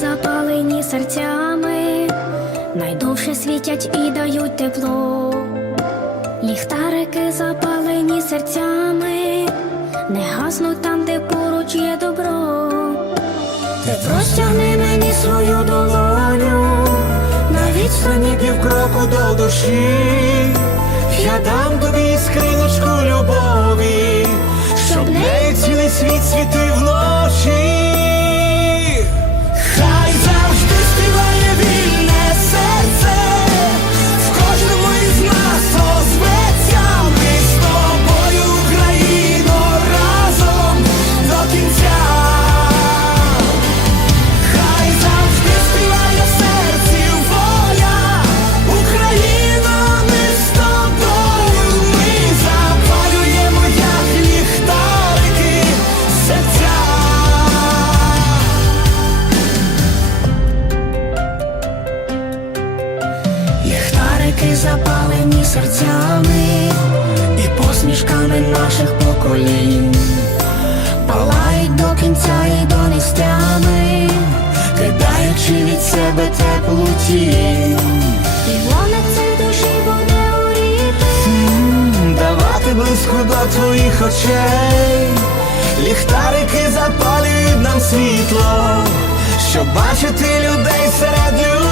запалені серцями, найдовше світять і дають тепло. Ліхтарики запалені серцями, не гаснуть там, де поруч є добро. Ти простягни мені свою долоню, на відстані півкроку до душі, я дам тобі скриночку любові, щоб нею цілий світ світив Ліхтарики запалені серцями І посмішками наших поколінь, палають до кінця і до нестями, кидаючи від себе теплу тінь. і вогник цей душі буде горіти. М, Давати близько до твоїх очей, ліхтарики запалюють нам світло, щоб бачити людей серед людей.